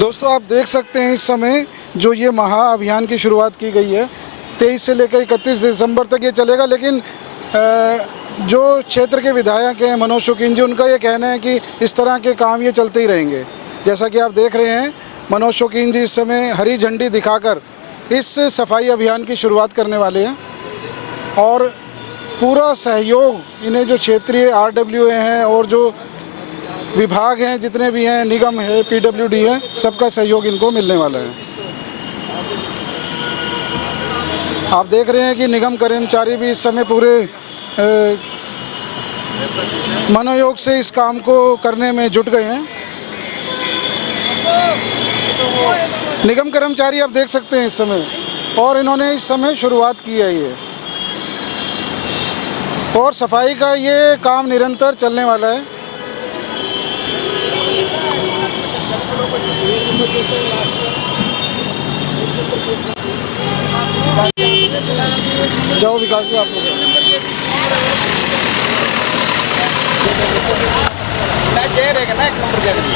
दोस्तों आप देख सकते हैं इस समय जो ये महा अभियान की शुरुआत की गई है 23 से लेकर 31 दिसंबर तक ये चलेगा। लेकिन जो क्षेत्र के विधायक हैं मनोज शौकीन जी, उनका ये कहना है कि इस तरह के काम ये चलते ही रहेंगे। जैसा कि आप देख रहे हैं मनोज शौकीन जी इस समय हरी झंडी दिखाकर इस सफाई अभियान की शुरुआत करने वाले हैं और पूरा सहयोग इन्हें जो क्षेत्रीय RWA हैं और जो विभाग हैं जितने भी हैं, निगम है, PWD है, सबका सहयोग इनको मिलने वाला है। आप देख रहे हैं कि निगम कर्मचारी भी इस समय पूरे मनोयोग से इस काम को करने में जुट गए हैं। निगम कर्मचारी आप देख सकते हैं इस समय, और इन्होंने इस समय शुरुआत की है ये, और सफाई का ये काम निरंतर चलने वाला है। जाओ विकास जी, आप लोग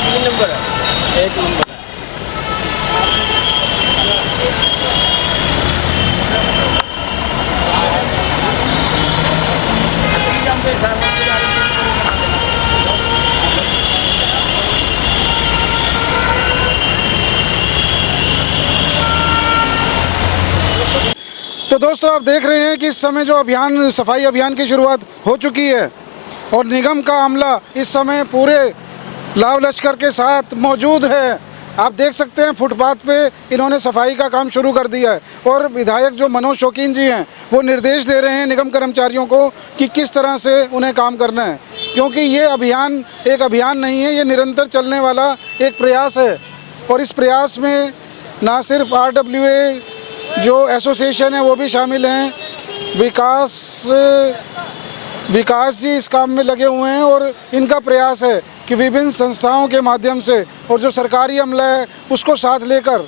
एक नंबर तो दोस्तों आप देख रहे हैं कि इस समय जो अभियान सफाई अभियान की शुरुआत हो चुकी है और निगम का अमला इस समय पूरे लाव लश्कर के साथ मौजूद है। आप देख सकते हैं फुटपाथ पे इन्होंने सफाई का काम शुरू कर दिया है और विधायक जो मनोज शौकीन जी हैं वो निर्देश दे रहे हैं निगम कर्मचारियों को कि किस तरह से उन्हें काम करना है, क्योंकि ये अभियान एक अभियान नहीं है, ये निरंतर चलने वाला एक प्रयास है। और इस प्रयास में ना सिर्फ RWA जो एसोसिएशन है वो भी शामिल हैं, विकास जी इस काम में लगे हुए हैं और इनका प्रयास है कि विभिन्न संस्थाओं के माध्यम से और जो सरकारी अमला है उसको साथ लेकर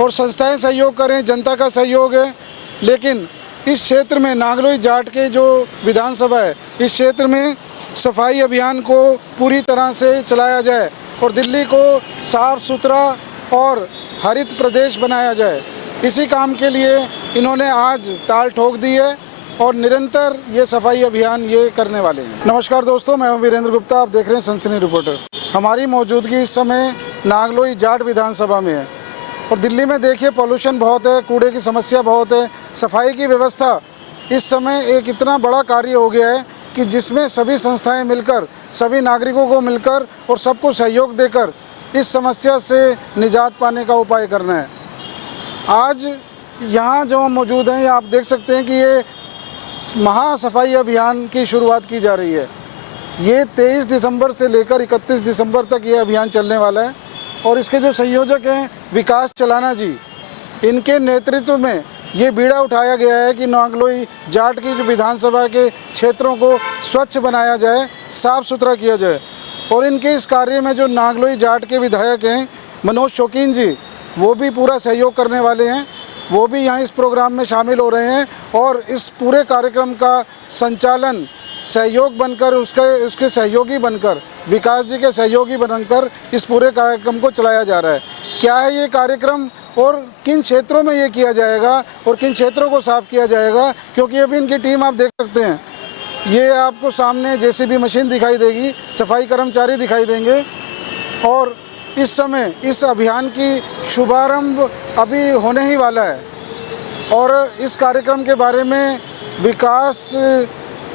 और संस्थाएं सहयोग करें, जनता का सहयोग है। लेकिन इस क्षेत्र में नागलोई जाट के जो विधानसभा है इस क्षेत्र में सफाई अभियान को पूरी तरह से चलाया जाए और दिल्ली को साफ़ सुथरा और हरित प्रदेश बनाया जाए। इसी काम के लिए इन्होंने आज ताल ठोक दी है और निरंतर ये सफाई अभियान ये करने वाले हैं। नमस्कार दोस्तों, मैं हूं वीरेंद्र गुप्ता, आप देख रहे हैं सनसनी रिपोर्टर। हमारी मौजूदगी इस समय नागलोई जाट विधानसभा में है और दिल्ली में देखिए पॉल्यूशन बहुत है, कूड़े की समस्या बहुत है। सफाई की व्यवस्था इस समय एक इतना बड़ा कार्य हो गया है कि जिसमें सभी संस्थाएँ मिलकर, सभी नागरिकों को मिलकर और सबको सहयोग देकर इस समस्या से निजात पाने का उपाय करना है। आज यहाँ जो हम मौजूद हैं आप देख सकते हैं कि ये महा सफाई अभियान की शुरुआत की जा रही है। ये 23 दिसंबर से लेकर 31 दिसंबर तक ये अभियान चलने वाला है और इसके जो संयोजक हैं विकास चलाना जी, इनके नेतृत्व में ये बीड़ा उठाया गया है कि नागलोई जाट की जो विधानसभा के क्षेत्रों को स्वच्छ बनाया जाए, साफ़ सुथरा किया जाए। और इनके इस कार्य में जो नागलोई जाट के विधायक हैं मनोज शौकीन जी, वो भी पूरा सहयोग करने वाले हैं, वो भी यहाँ इस प्रोग्राम में शामिल हो रहे हैं और इस पूरे कार्यक्रम का संचालन सहयोग बनकर उसके सहयोगी बनकर, विकास जी के सहयोगी बनकर इस पूरे कार्यक्रम को चलाया जा रहा है। क्या है ये कार्यक्रम और किन क्षेत्रों में ये किया जाएगा और किन क्षेत्रों को साफ़ किया जाएगा, क्योंकि अभी इनकी टीम आप देख सकते हैं, ये आपको सामने JCB मशीन दिखाई देगी, सफाई कर्मचारी दिखाई देंगे और इस समय इस अभियान की शुभारंभ अभी होने ही वाला है। और इस कार्यक्रम के बारे में विकास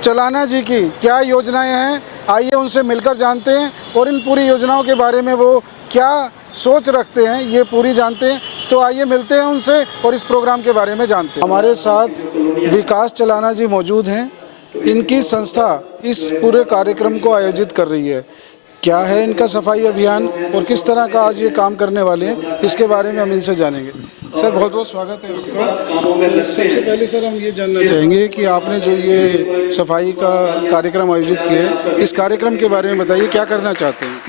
चलाना जी की क्या योजनाएं हैं, आइए उनसे मिलकर जानते हैं और इन पूरी योजनाओं के बारे में वो क्या सोच रखते हैं ये पूरी जानते हैं। तो आइए मिलते हैं उनसे और इस प्रोग्राम के बारे में जानते हैं। हमारे साथ विकास चलाना जी मौजूद हैं, इनकी संस्था इस पूरे कार्यक्रम को आयोजित कर रही है। क्या है इनका सफाई अभियान और किस तरह का आज ये काम करने वाले हैं, इसके बारे में हम इनसे जानेंगे। सर बहुत बहुत स्वागत है आपका। सबसे पहले सर हम ये जानना चाहेंगे कि आपने जो ये सफाई का कार्यक्रम आयोजित किया है, इस कार्यक्रम के बारे में बताइए, क्या करना चाहते हैं?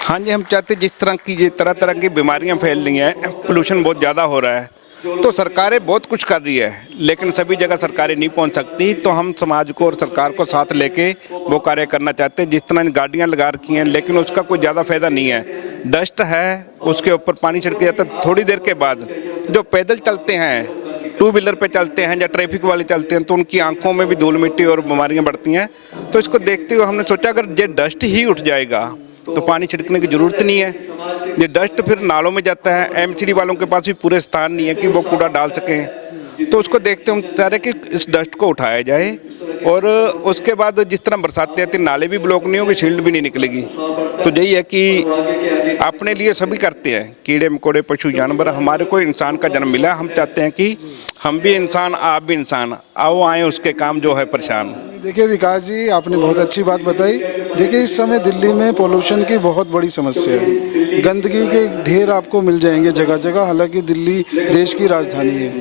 हाँ जी, हम चाहते जिस तरह की ये तरह तरह की बीमारियां फैल रही हैं, पोल्यूशन बहुत ज़्यादा हो रहा है तो सरकारें बहुत कुछ कर रही है, लेकिन सभी जगह सरकारें नहीं पहुंच सकती। तो हम समाज को और सरकार को साथ लेके वो कार्य करना चाहते हैं। जिस तरह गाड़ियां लगा रखी हैं, लेकिन उसका कोई ज़्यादा फायदा नहीं है। डस्ट है, उसके ऊपर पानी छिड़के जाता है। थोड़ी देर के बाद जो पैदल चलते हैं, टू व्हीलर पे चलते हैं या ट्रैफिक वाले चलते हैं, तो उनकी आंखों में भी धूल मिट्टी और बीमारियां बढ़ती हैं। तो इसको देखते हुए हमने सोचा अगर ये डस्ट ही उठ जाएगा तो पानी छिड़कने की ज़रूरत नहीं है। ये डस्ट फिर नालों में जाता है। एमसीडी वालों के पास भी पूरे स्थान नहीं है कि वो कूड़ा डाल सकें। तो उसको देखते हम चाह रहे कि इस डस्ट को उठाया जाए, और उसके बाद जिस तरह बरसातें आती हैं, नाले भी ब्लॉक नहीं होंगे, शील्ड भी नहीं निकलेगी। तो यही है कि अपने लिए सभी करते हैं, कीड़े मकोड़े पशु जानवर। हमारे को इंसान का जन्म मिला, हम चाहते हैं कि हम भी इंसान, आप भी इंसान, आओ आए उसके काम जो है परेशान। देखिए विकास जी, आपने बहुत अच्छी बात बताई। देखिए इस समय दिल्ली में पोल्यूशन की बहुत बड़ी समस्या है। गंदगी के ढेर आपको मिल जाएंगे जगह जगह। हालांकि दिल्ली देश की राजधानी है,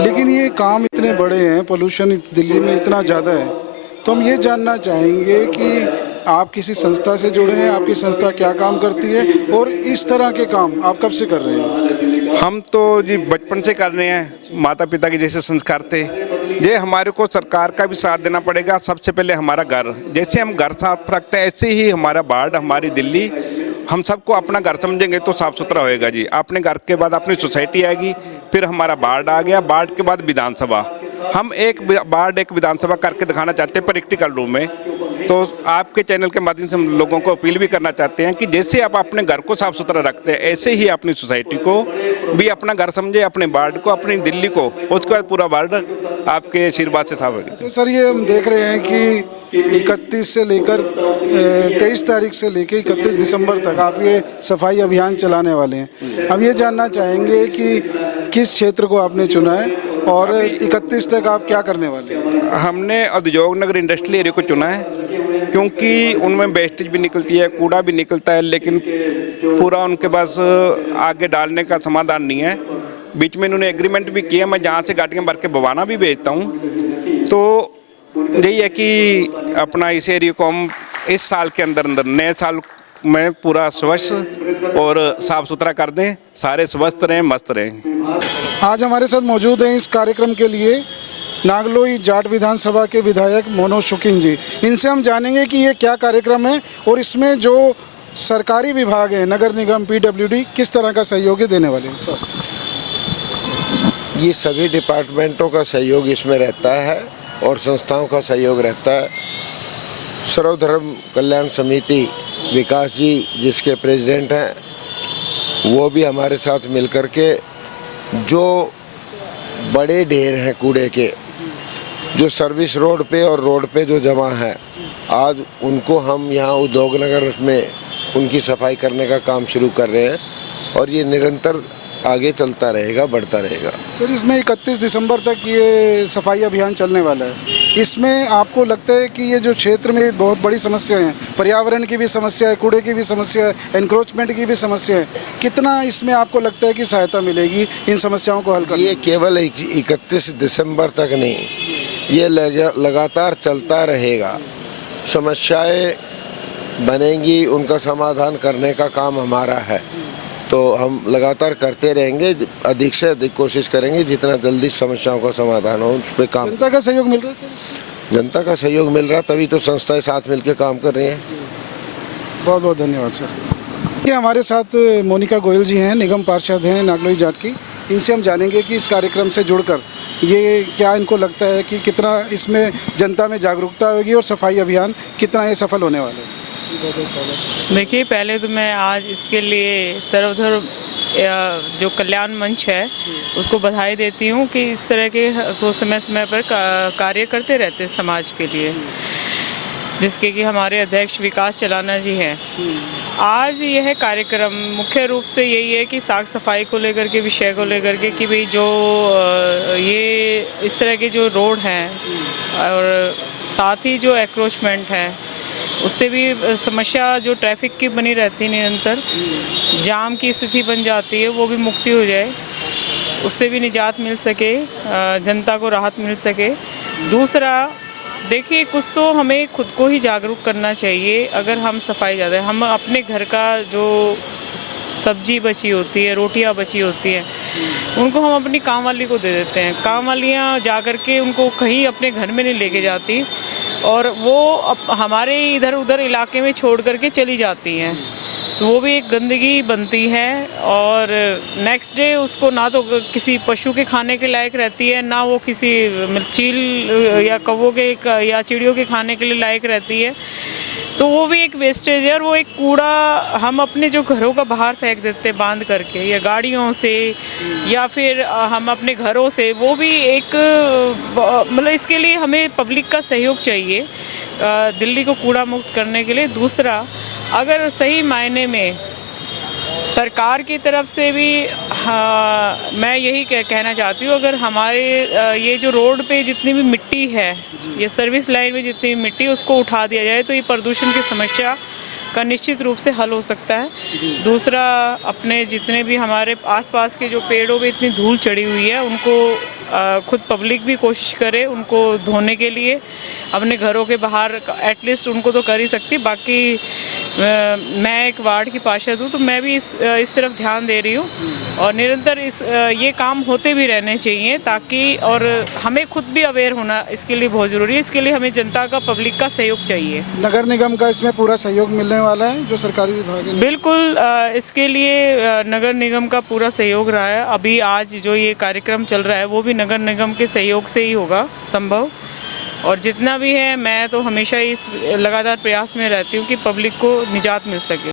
लेकिन ये काम इतने बड़े हैं, पोल्यूशन दिल्ली में इतना ज़्यादा है। तो हम ये जानना चाहेंगे कि आप किसी संस्था से जुड़े हैं, आपकी संस्था क्या काम करती है, और इस तरह के काम आप कब से कर रहे हैं? हम तो जी बचपन से कर रहे हैं। माता पिता के जैसे संस्कार थे। ये हमारे को सरकार का भी साथ देना पड़ेगा। सबसे पहले हमारा घर, जैसे हम घर साफ रखते हैं, ऐसे ही हमारा वार्ड, हमारी दिल्ली, हम सबको अपना घर समझेंगे तो साफ़ सुथरा होएगा जी। अपने घर के बाद अपनी सोसाइटी आएगी, फिर हमारा वार्ड आ गया, वार्ड के बाद विधानसभा। हम एक वार्ड एक विधानसभा करके दिखाना चाहते हैं प्रैक्टिकल रूम में। तो आपके चैनल के माध्यम से हम लोगों को अपील भी करना चाहते हैं कि जैसे आप अपने घर को साफ सुथरा रखते हैं, ऐसे ही अपनी सोसाइटी को भी अपना घर समझे, अपने वार्ड को, अपनी दिल्ली को, उसके बाद पूरा वार्ड आपके आशीर्वाद से साफ होगा। तो सर ये हम देख रहे हैं कि 31 से लेकर 23 तारीख से लेकर 31 दिसंबर तक आप ये सफाई अभियान चलाने वाले हैं। हम ये जानना चाहेंगे कि किस क्षेत्र को आपने चुना है और 31 तक आप क्या करने वाले हैं? हमने उद्योग नगर इंडस्ट्रियल एरिया को चुना है, क्योंकि उनमें वेस्टेज भी निकलती है, कूड़ा भी निकलता है, लेकिन पूरा उनके पास आगे डालने का समाधान नहीं है। बीच में इन्होंने एग्रीमेंट भी किया, मैं जहाँ से गाड़ियाँ भर के बवाना भी भेजता हूँ। तो यही है कि अपना इस एरिया को हम इस साल के अंदर अंदर, नए साल में पूरा स्वच्छ और साफ़ सुथरा कर दें, सारे स्वस्थ रहें, मस्त रहें। आज हमारे साथ मौजूद हैं इस कार्यक्रम के लिए नागलोई जाट विधानसभा के विधायक मनोज शुक्ला जी। इनसे हम जानेंगे कि ये क्या कार्यक्रम है और इसमें जो सरकारी विभाग है, नगर निगम, PWD, किस तरह का सहयोग देने वाले हैं। सर, ये सभी डिपार्टमेंटों का सहयोग इसमें रहता है और संस्थाओं का सहयोग रहता है। सर्वधर्म कल्याण समिति विकास जी जिसके प्रेसिडेंट हैं, वो भी हमारे साथ मिलकर के जो बड़े ढेर हैं कूड़े के, जो सर्विस रोड पे और रोड पे जो जमा है, आज उनको हम यहाँ उद्योग नगर में उनकी सफाई करने का काम शुरू कर रहे हैं, और ये निरंतर आगे चलता रहेगा, बढ़ता रहेगा। सर इसमें 31 दिसंबर तक ये सफाई अभियान चलने वाला है। इसमें आपको लगता है कि ये जो क्षेत्र में बहुत बड़ी समस्या है, पर्यावरण की भी समस्या है, कूड़े की भी समस्या है, एनक्रोचमेंट की भी समस्या है, कितना इसमें आपको लगता है कि सहायता मिलेगी इन समस्याओं को हल करने? ये केवल 31 दिसंबर तक नहीं, ये लगातार चलता रहेगा। समस्याएं बनेंगी, उनका समाधान करने का काम हमारा है, तो हम लगातार करते रहेंगे, अधिक से अधिक कोशिश करेंगे जितना जल्दी समस्याओं का समाधान हो उस पर काम। जनता का सहयोग मिल रहा है सर? जनता का सहयोग मिल रहा, तभी तो संस्थाएं साथ मिलकर काम कर रही हैं। बहुत बहुत धन्यवाद सर। ये हमारे साथ मोनिका गोयल जी हैं, निगम पार्षद हैं नागलोई जाट की। इनसे हम जानेंगे कि इस कार्यक्रम से जुड़कर ये क्या इनको लगता है कि कितना इसमें जनता में जागरूकता होगी और सफाई अभियान कितना ये सफल होने वाला है। देखिए, पहले तो मैं आज इसके लिए सर्वधर्म जो कल्याण मंच है उसको बधाई देती हूँ कि इस तरह के वो समय समय पर कार्य करते रहते हैं समाज के लिए, जिसके कि हमारे अध्यक्ष विकास चलाना जी हैं। आज यह कार्यक्रम मुख्य रूप से यही है कि साफ सफाई को लेकर के, विषय को लेकर के, कि भाई जो ये इस तरह के जो रोड हैं और साथ ही जो एक्रोचमेंट है, उससे भी समस्या जो ट्रैफिक की बनी रहती है, निरंतर जाम की स्थिति बन जाती है, वो भी मुक्ति हो जाए, उससे भी निजात मिल सके, जनता को राहत मिल सके। दूसरा, देखिए, कुछ तो हमें खुद को ही जागरूक करना चाहिए। अगर हम सफाई ज़्यादा, हम अपने घर का जो सब्जी बची होती है, रोटियां बची होती हैं, उनको हम अपनी काम वाली को दे देते हैं। काम वालियाँ जा कर के उनको कहीं अपने घर में नहीं लेके जाती और वो हमारे इधर उधर इलाके में छोड़ करके चली जाती हैं, तो वो भी एक गंदगी बनती है। और नेक्स्ट डे उसको ना तो किसी पशु के खाने के लायक रहती है, ना वो किसी चील या कौवों के या चिड़ियों के खाने के लिए लायक रहती है। तो वो भी एक वेस्टेज है और वो एक कूड़ा हम अपने जो घरों का बाहर फेंक देते हैं बांध करके या गाड़ियों से या फिर हम अपने घरों से, वो भी एक मतलब इसके लिए हमें पब्लिक का सहयोग चाहिए दिल्ली को कूड़ा मुक्त करने के लिए। दूसरा, अगर सही मायने में सरकार की तरफ से भी मैं यही कहना चाहती हूँ, अगर हमारे ये जो रोड पे जितनी भी मिट्टी है, ये सर्विस लाइन में जितनी भी मिट्टी, उसको उठा दिया जाए तो ये प्रदूषण की समस्या का निश्चित रूप से हल हो सकता है। दूसरा, अपने जितने भी हमारे आसपास के जो पेड़ों पे इतनी धूल चढ़ी हुई है, उनको खुद पब्लिक भी कोशिश करे उनको धोने के लिए, अपने घरों के बाहर एटलीस्ट उनको तो कर ही सकती। बाकी मैं एक वार्ड की पार्षद हूँ, तो मैं भी इस तरफ ध्यान दे रही हूँ और निरंतर ये काम होते भी रहने चाहिए, ताकि और हमें खुद भी अवेयर होना इसके लिए बहुत ज़रूरी है। इसके लिए हमें जनता का, पब्लिक का सहयोग चाहिए। नगर निगम का इसमें पूरा सहयोग मिलने वाला है जो सरकारी विभाग है? बिल्कुल, इसके लिए नगर निगम का पूरा सहयोग रहा है। अभी आज जो ये कार्यक्रम चल रहा है वो भी नगर निगम के सहयोग से ही होगा संभव, और जितना भी है मैं तो हमेशा इस लगातार प्रयास में रहती हूँ कि पब्लिक को निजात मिल सके।